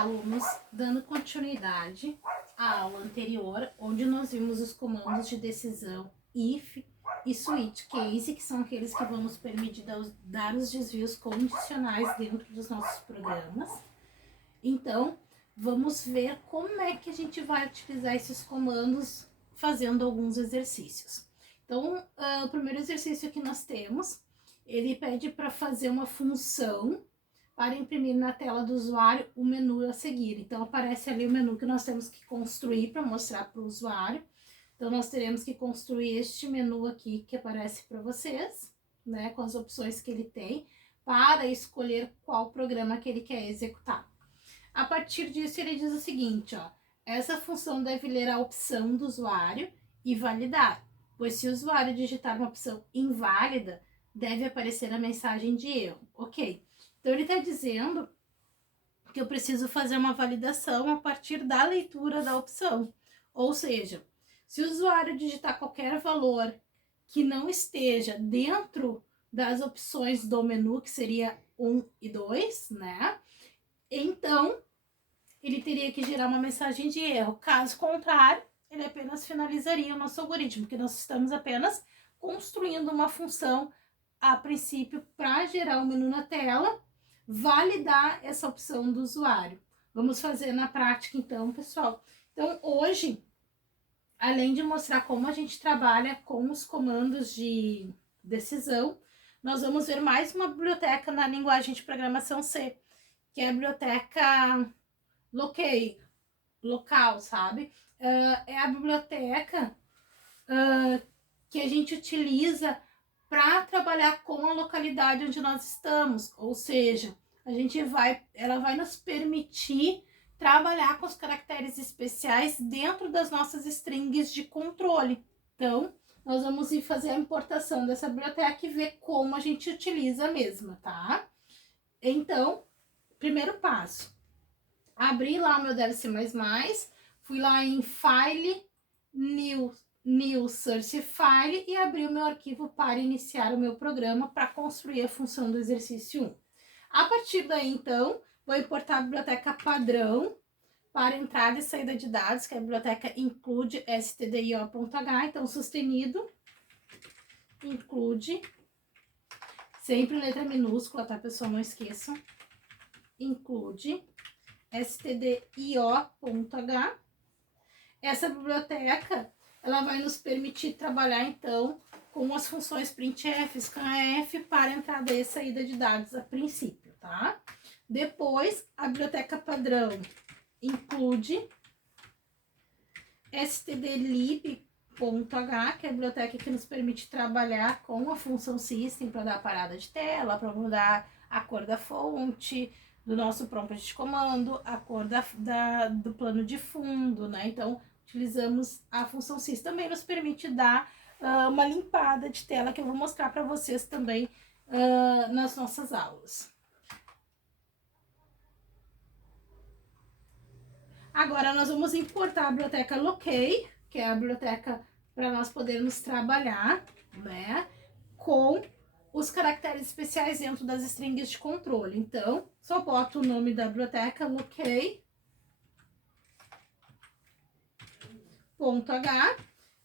alunos, dando continuidade à aula anterior, onde nós vimos os comandos de decisão if e switch case, que são aqueles que vão nos permitir dar os desvios condicionais dentro dos nossos programas. Então, vamos ver como é que a gente vai utilizar esses comandos fazendo alguns exercícios. Então, o primeiro exercício que nós temos, ele pede para fazer uma função para imprimir na tela do usuário o menu a seguir. Então, aparece ali o menu que nós temos que construir para mostrar para o usuário. Então, nós teremos que construir este menu aqui que aparece para vocês, né, com as opções que ele tem, para escolher qual programa que ele quer executar. A partir disso, ele diz o seguinte, ó, essa função deve ler a opção do usuário e validar, pois se o usuário digitar uma opção inválida, deve aparecer a mensagem de erro. Ok. Então, ele está dizendo que eu preciso fazer uma validação a partir da leitura da opção. Ou seja, se o usuário digitar qualquer valor que não esteja dentro das opções do menu, que seria 1 e 2, né? Então, ele teria que gerar uma mensagem de erro. Caso contrário, ele apenas finalizaria o nosso algoritmo, porque nós estamos apenas construindo uma função a princípio para gerar o menu na tela, validar essa opção do usuário. Vamos fazer na prática então, pessoal. Então, hoje, além de mostrar como a gente trabalha com os comandos de decisão, nós vamos ver mais uma biblioteca na linguagem de programação C, que é a biblioteca local, sabe? É a biblioteca que a gente utiliza para trabalhar com a localidade onde nós estamos, ou seja, ela vai nos permitir trabalhar com os caracteres especiais dentro das nossas strings de controle. Então, nós vamos ir fazer a importação dessa biblioteca e ver como a gente utiliza a mesma, tá? Então, primeiro passo, abri lá o meu Dev C++, fui lá em File, New Source File e abri o meu arquivo para iniciar o meu programa para construir a função do exercício 1. A partir daí, então, vou importar a biblioteca padrão para entrada e saída de dados, que é a biblioteca include stdio.h, então sustenido, include, sempre letra minúscula, tá, pessoal? Não esqueçam, include stdio.h. Essa biblioteca, ela vai nos permitir trabalhar, então, com as funções printf, scanf para entrada e saída de dados a princípio, tá? Depois, a biblioteca padrão include stdlib.h, que é a biblioteca que nos permite trabalhar com a função system para dar a parada de tela, para mudar a cor da fonte, do nosso prompt de comando, a cor do plano de fundo, né? Então, utilizamos a função sys. Também nos permite dar uma limpada de tela, que eu vou mostrar para vocês também nas nossas aulas. Agora, nós vamos importar a biblioteca Loquei, que é a biblioteca para nós podermos trabalhar, né, com os caracteres especiais dentro das strings de controle. Então, só boto o nome da biblioteca, Loquei.h,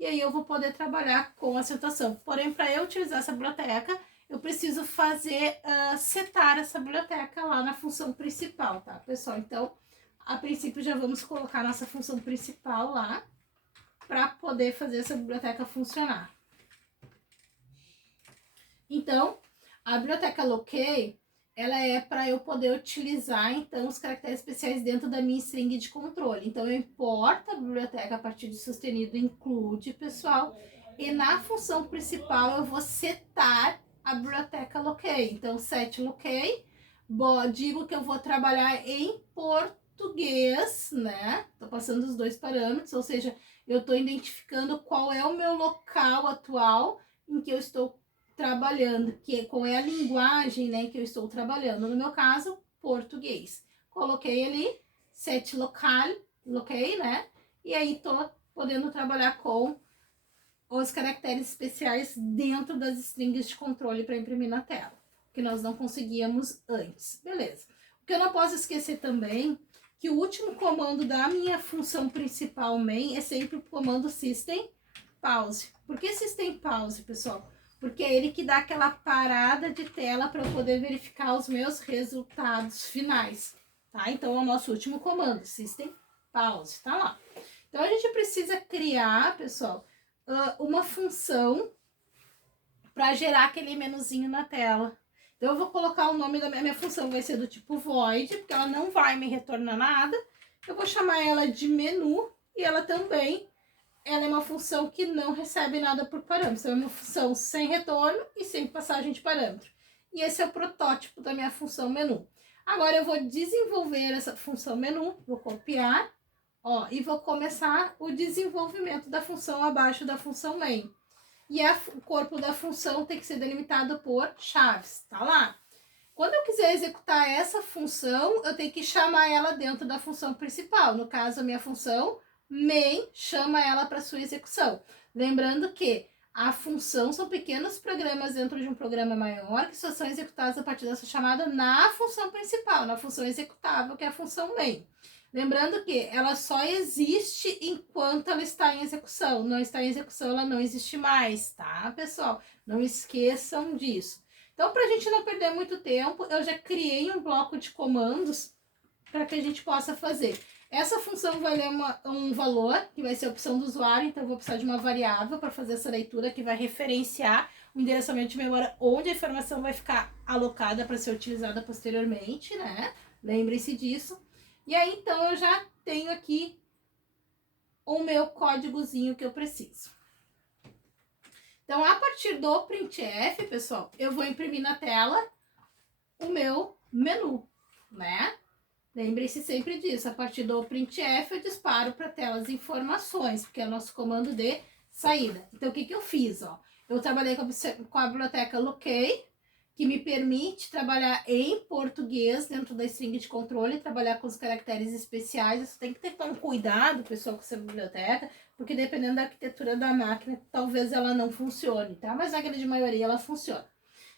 e aí eu vou poder trabalhar com a situação. Porém, para eu utilizar essa biblioteca, eu preciso setar essa biblioteca lá na função principal, tá, pessoal? Então, a princípio, já vamos colocar nossa função principal lá para poder fazer essa biblioteca funcionar. Então, a biblioteca Loquei, ela é para eu poder utilizar, então, os caracteres especiais dentro da minha string de controle. Então, eu importo a biblioteca a partir de sustenido include, pessoal, e na função principal eu vou setar a biblioteca Loquei. Então, set Loquei, digo que eu vou trabalhar em português, né? Tô passando os dois parâmetros, ou seja, eu tô identificando qual é o meu local atual em que eu estou trabalhando, qual é a linguagem, né, que eu estou trabalhando. No meu caso, português. Coloquei ali, set loquei, né? E aí tô podendo trabalhar com os caracteres especiais dentro das strings de controle para imprimir na tela, que nós não conseguíamos antes. Beleza. O que eu não posso esquecer também, que o último comando da minha função principal main é sempre o comando system pause. Por que system pause, pessoal? Porque é ele que dá aquela parada de tela para eu poder verificar os meus resultados finais, tá? Então, é o nosso último comando, system pause, tá lá. Então, a gente precisa criar, pessoal, uma função para gerar aquele menuzinho na tela. Então, eu vou colocar o nome da minha função, vai ser do tipo void, porque ela não vai me retornar nada. Eu vou chamar ela de menu e ela também, ela é uma função que não recebe nada por parâmetro. Então, é uma função sem retorno e sem passagem de parâmetro. E esse é o protótipo da minha função menu. Agora, eu vou desenvolver essa função menu, vou copiar, ó, e vou começar o desenvolvimento da função abaixo da função main. E o corpo da função tem que ser delimitado por chaves, tá lá? Quando eu quiser executar essa função, eu tenho que chamar ela dentro da função principal. No caso, a minha função main chama ela para sua execução. Lembrando que a função são pequenos programas dentro de um programa maior que só são executados a partir dessa chamada na função principal, na função executável, que é a função main. Lembrando que ela só existe enquanto ela está em execução. Não está em execução, ela não existe mais, tá, pessoal? Não esqueçam disso. Então, para a gente não perder muito tempo, eu já criei um bloco de comandos para que a gente possa fazer. Essa função vai ler um valor, que vai ser a opção do usuário, então eu vou precisar de uma variável para fazer essa leitura, que vai referenciar o endereçamento de memória onde a informação vai ficar alocada para ser utilizada posteriormente, né? Lembrem-se disso. E aí, então, eu já tenho aqui o meu códigozinho que eu preciso. Então, a partir do printf, pessoal, eu vou imprimir na tela o meu menu, né? Lembre-se sempre disso, a partir do printf eu disparo para a tela as informações, porque é o nosso comando de saída. Então, o que que eu fiz, ó? Eu trabalhei com a biblioteca Lookay, que me permite trabalhar em português dentro da string de controle, trabalhar com os caracteres especiais. Você tem que ter um cuidado, pessoal, com essa biblioteca, porque dependendo da arquitetura da máquina, talvez ela não funcione, tá? Mas na grande maioria ela funciona.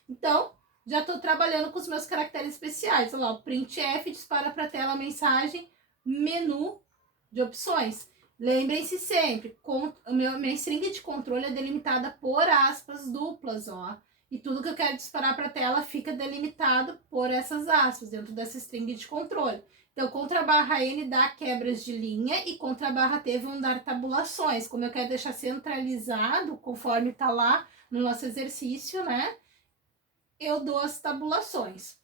Então, já estou trabalhando com os meus caracteres especiais. Olha lá, o printf dispara para a tela a mensagem menu de opções. Lembrem-se sempre, a minha string de controle é delimitada por aspas duplas, ó. E tudo que eu quero disparar para a tela fica delimitado por essas aspas, dentro dessa string de controle. Então, /n dá quebras de linha e /t vão dar tabulações. Como eu quero deixar centralizado, conforme está lá no nosso exercício, né? Eu dou as tabulações.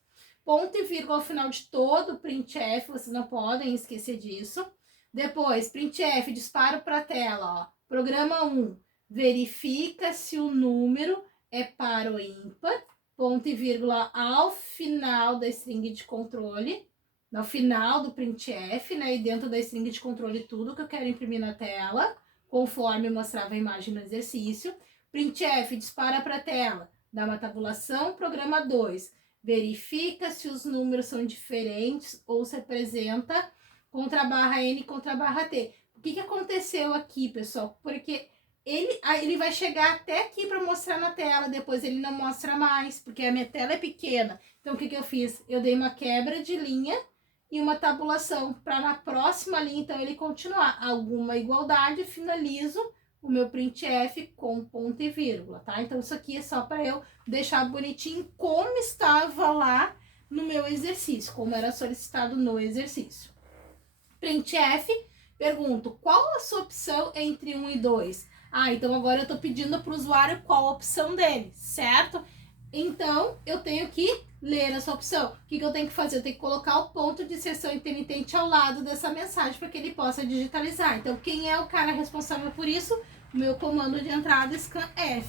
Ponto e vírgula ao final de todo o printf, vocês não podem esquecer disso. Depois, printf, disparo para a tela, ó. Programa 1, verifica se o número é par ou ímpar, ponto e vírgula ao final da string de controle, no final do printf, né, e dentro da string de controle tudo que eu quero imprimir na tela, conforme eu mostrava a imagem no exercício. Printf, dispara para a tela, dá uma tabulação, programa 2, verifica se os números são diferentes ou se apresenta /n e /t. O que aconteceu aqui, pessoal? Porque ele vai chegar até aqui para mostrar na tela, depois ele não mostra mais, porque a minha tela é pequena. Então, o que eu fiz? Eu dei uma quebra de linha e uma tabulação, para na próxima linha, então, ele continuar. Alguma igualdade, finalizo o meu printf com ponto e vírgula, tá? Então, isso aqui é só para eu deixar bonitinho como estava lá no meu exercício, como era solicitado no exercício. Printf, pergunto, qual a sua opção entre 1 e 2? Ah, então agora eu tô pedindo para o usuário qual a opção dele, certo? Então, eu tenho que ler essa opção. O que eu tenho que fazer? Eu tenho que colocar o ponto de inserção intermitente ao lado dessa mensagem para que ele possa digitalizar. Então, quem é o cara responsável por isso? O meu comando de entrada scanf.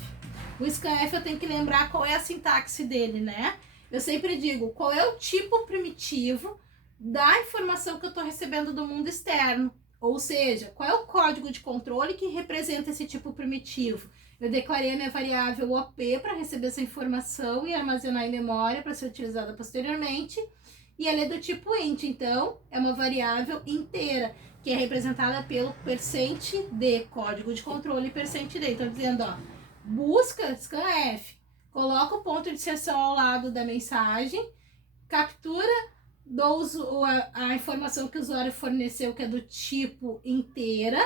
O scanf eu tenho que lembrar qual é a sintaxe dele, né? Eu sempre digo qual é o tipo primitivo da informação que eu estou recebendo do mundo externo. Ou seja, qual é o código de controle que representa esse tipo primitivo? Eu declarei a minha variável OP para receber essa informação e armazenar em memória para ser utilizada posteriormente. E ela é do tipo int, então é uma variável inteira, que é representada pelo %d, código de controle %d. Então, dizendo, ó, busca scanf, coloca o ponto de inserção ao lado da mensagem, captura dou a informação que o usuário forneceu, que é do tipo inteira,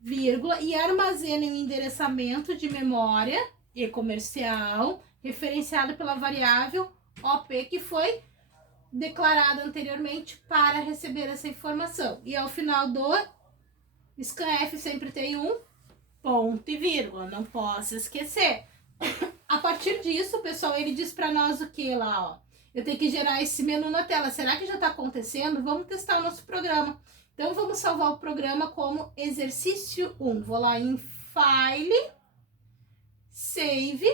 vírgula, e armazeno em um endereçamento de memória e comercial, referenciado pela variável OP, que foi declarada anteriormente para receber essa informação. E ao final do scanf sempre tem um ponto e vírgula, não posso esquecer. A partir disso, pessoal, ele diz para nós o que lá, ó? Eu tenho que gerar esse menu na tela. Será que já está acontecendo? Vamos testar o nosso programa. Então, vamos salvar o programa como exercício 1. Vou lá em File, Save,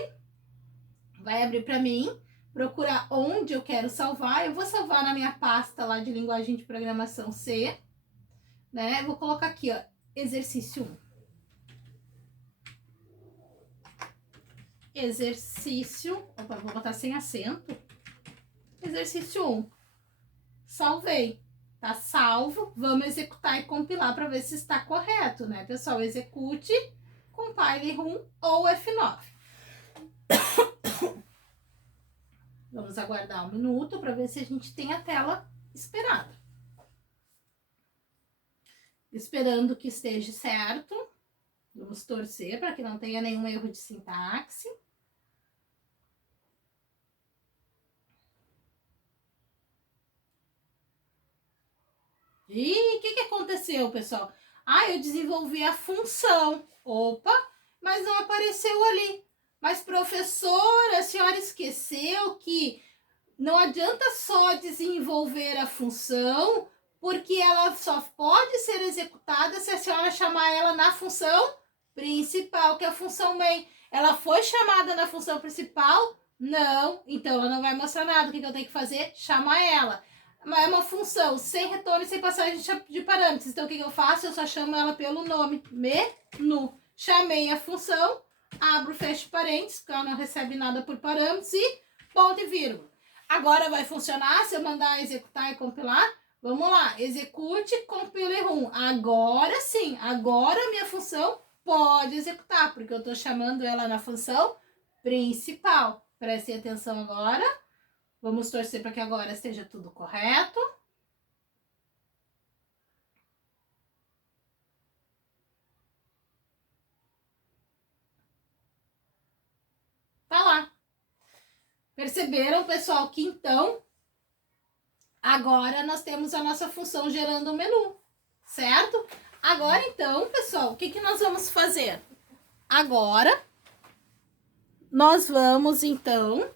vai abrir para mim, procurar onde eu quero salvar. Eu vou salvar na minha pasta lá de linguagem de programação C, né? Eu vou colocar aqui, ó, exercício 1. Exercício, opa, vou botar sem acento. Exercício 1. Salvei. Tá salvo. Vamos executar e compilar para ver se está correto, né, pessoal? Execute, compile RUM ou F9. Vamos aguardar um minuto para ver se a gente tem a tela esperada. Esperando que esteja certo. Vamos torcer para que não tenha nenhum erro de sintaxe. E o que aconteceu, pessoal? Eu desenvolvi a função. Opa, mas não apareceu ali. Mas, professora, a senhora esqueceu que não adianta só desenvolver a função, porque ela só pode ser executada se a senhora chamar ela na função principal, que é a função main. Ela foi chamada na função principal? Não. Então, ela não vai mostrar nada. O que eu tenho que fazer? Chamar ela. É uma função sem retorno e sem passagem de parâmetros. Então, o que eu faço? Eu só chamo ela pelo nome. Menu. Chamei a função, abro, fecho parênteses, porque ela não recebe nada por parâmetros, e ponto e vírgula. Agora vai funcionar se eu mandar executar e compilar? Vamos lá. Execute, compile RUM. Agora sim. Agora a minha função pode executar, porque eu estou chamando ela na função principal. Prestem atenção agora. Vamos torcer para que agora esteja tudo correto. Tá lá. Perceberam, pessoal, que então agora nós temos a nossa função gerando um menu, certo? Agora então, pessoal, o que nós vamos fazer? Agora nós vamos então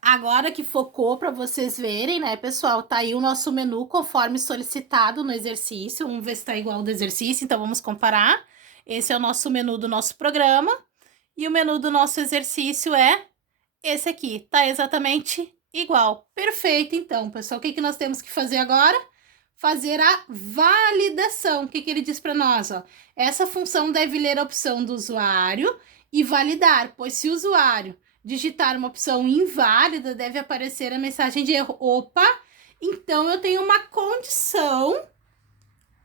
agora que focou para vocês verem, né, pessoal? Tá aí o nosso menu conforme solicitado no exercício. Vamos ver se tá igual ao do exercício, então vamos comparar. Esse é o nosso menu do nosso programa. E o menu do nosso exercício é esse aqui. Tá exatamente igual. Perfeito, então, pessoal. O que nós temos que fazer agora? Fazer a validação. O que ele diz para nós? Ó? Essa função deve ler a opção do usuário e validar, pois se o usuário digitar uma opção inválida, deve aparecer a mensagem de erro. Opa! Então, eu tenho uma condição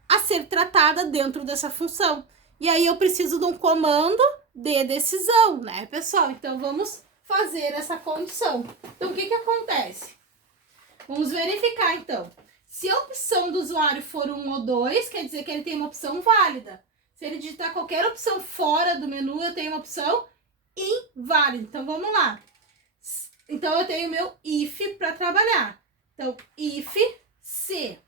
a ser tratada dentro dessa função. E aí, eu preciso de um comando de decisão, né, pessoal? Então, vamos fazer essa condição. Então, o que acontece? Vamos verificar, então. Se a opção do usuário for 1 ou 2, quer dizer que ele tem uma opção válida. Se ele digitar qualquer opção fora do menu, eu tenho uma opção inválida. Então, vamos lá. Então, eu tenho meu if para trabalhar. Então, if se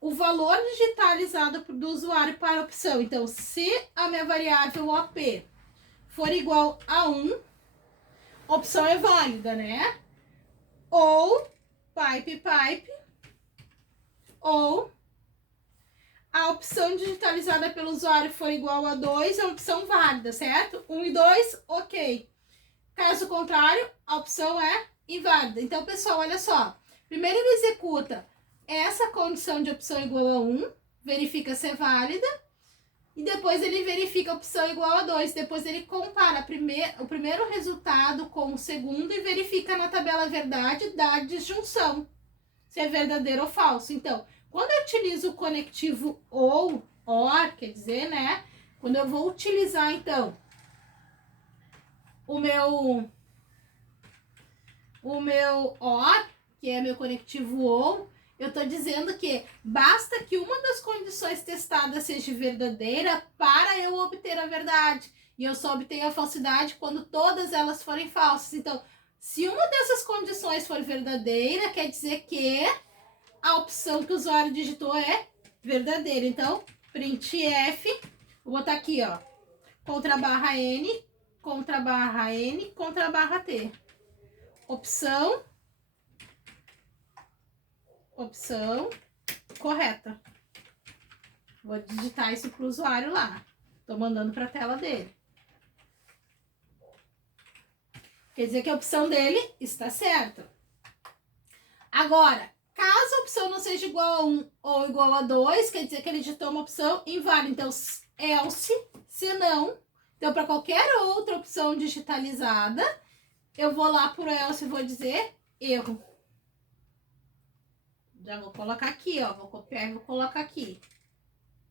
o valor digitalizado do usuário para a opção. Então, se a minha variável OP for igual a 1, a opção é válida, né? Ou pipe, ou a opção digitalizada pelo usuário for igual a 2, é uma opção válida, certo? 1 e 2, ok. Caso contrário, a opção é inválida. Então, pessoal, olha só. Primeiro ele executa essa condição de opção igual a 1, verifica se é válida, e depois ele verifica a opção igual a 2. Depois ele compara o primeiro resultado com o segundo e verifica na tabela verdade da disjunção, se é verdadeiro ou falso. Então, quando eu utilizo o conectivo ou or, quer dizer, né? Quando eu vou utilizar, então, o meu or, que é meu conectivo ou, eu estou dizendo que basta que uma das condições testadas seja verdadeira para eu obter a verdade. E eu só obtenho a falsidade quando todas elas forem falsas. Então, se uma dessas condições for verdadeira, quer dizer que a opção que o usuário digitou é verdadeira. Então, printf, vou botar aqui, ó, contra barra n, contra barra n, contra barra t. Opção correta. Vou digitar isso para o usuário lá. Estou mandando para a tela dele. Quer dizer que a opção dele está certa. Agora, caso a opção não seja igual a 1 ou igual a 2, quer dizer que ele digitou uma opção inválida. Então, else, se não. Então, para qualquer outra opção digitalizada, eu vou lá para o else e vou dizer erro. Já vou colocar aqui, ó. Vou copiar e vou colocar aqui.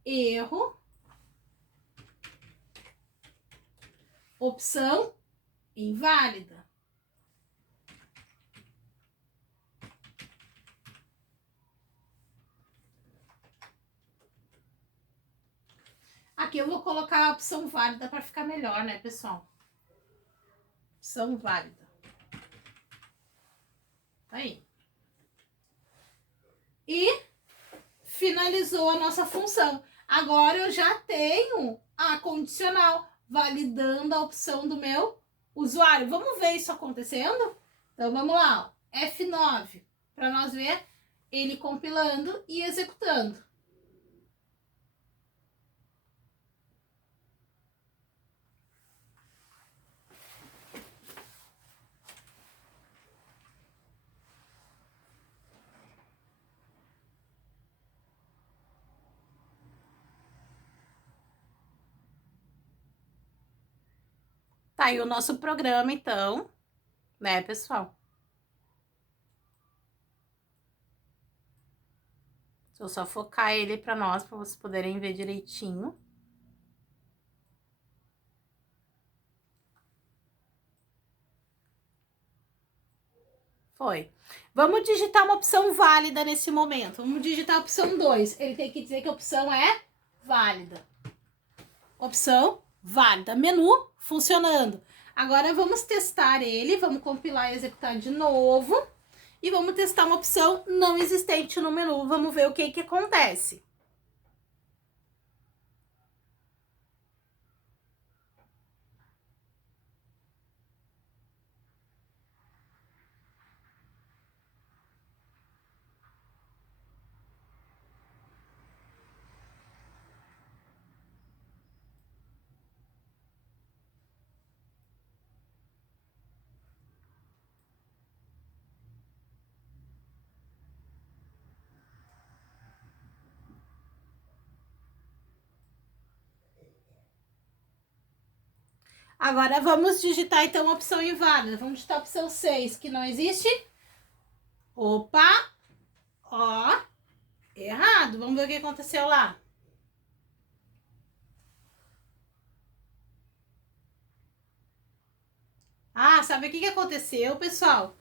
Erro. Opção inválida. Aqui eu vou colocar a opção válida para ficar melhor, né, pessoal? Opção válida. Tá aí. E finalizou a nossa função. Agora eu já tenho a condicional validando a opção do meu usuário. Vamos ver isso acontecendo? Então vamos lá, ó. F9, para nós ver ele compilando e executando. Tá aí o nosso programa, então, né, pessoal? Deixa eu só focar ele para nós, para vocês poderem ver direitinho. Foi. Vamos digitar uma opção válida nesse momento. Vamos digitar a opção 2. Ele tem que dizer que a opção é válida. Opção válida. Menu funcionando. Agora vamos testar ele. Vamos compilar e executar de novo. E vamos testar uma opção não existente no menu. Vamos ver o que acontece. Agora vamos digitar então a opção inválida. Vamos digitar a opção 6, que não existe. Opa! Ó, errado. Vamos ver o que aconteceu lá. Ah, sabe o que aconteceu, pessoal?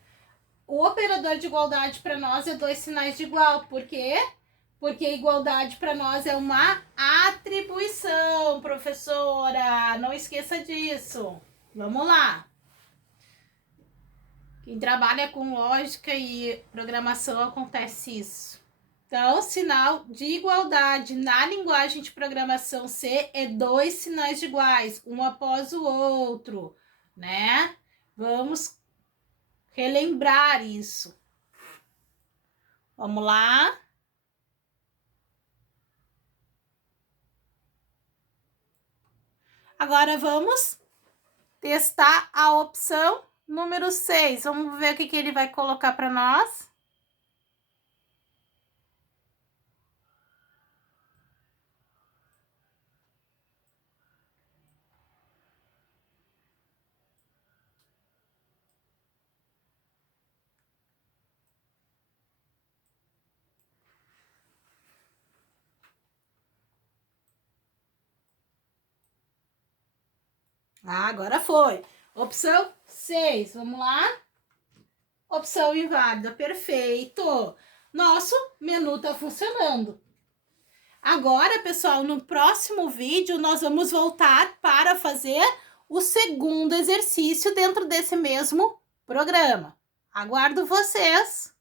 O operador de igualdade para nós é 2 sinais de igual. Por quê? Porque igualdade para nós é uma atribuição, professora. Não esqueça disso. Vamos lá. Quem trabalha com lógica e programação acontece isso. Então, sinal de igualdade na linguagem de programação C é 2 sinais de iguais, um após o outro, né? Vamos relembrar isso. Vamos lá. Agora vamos testar a opção número 6. Vamos ver o que ele vai colocar para nós. Ah, agora foi. Opção 6, vamos lá? Opção inválida, perfeito. Nosso menu tá funcionando. Agora, pessoal, no próximo vídeo, nós vamos voltar para fazer o segundo exercício dentro desse mesmo programa. Aguardo vocês!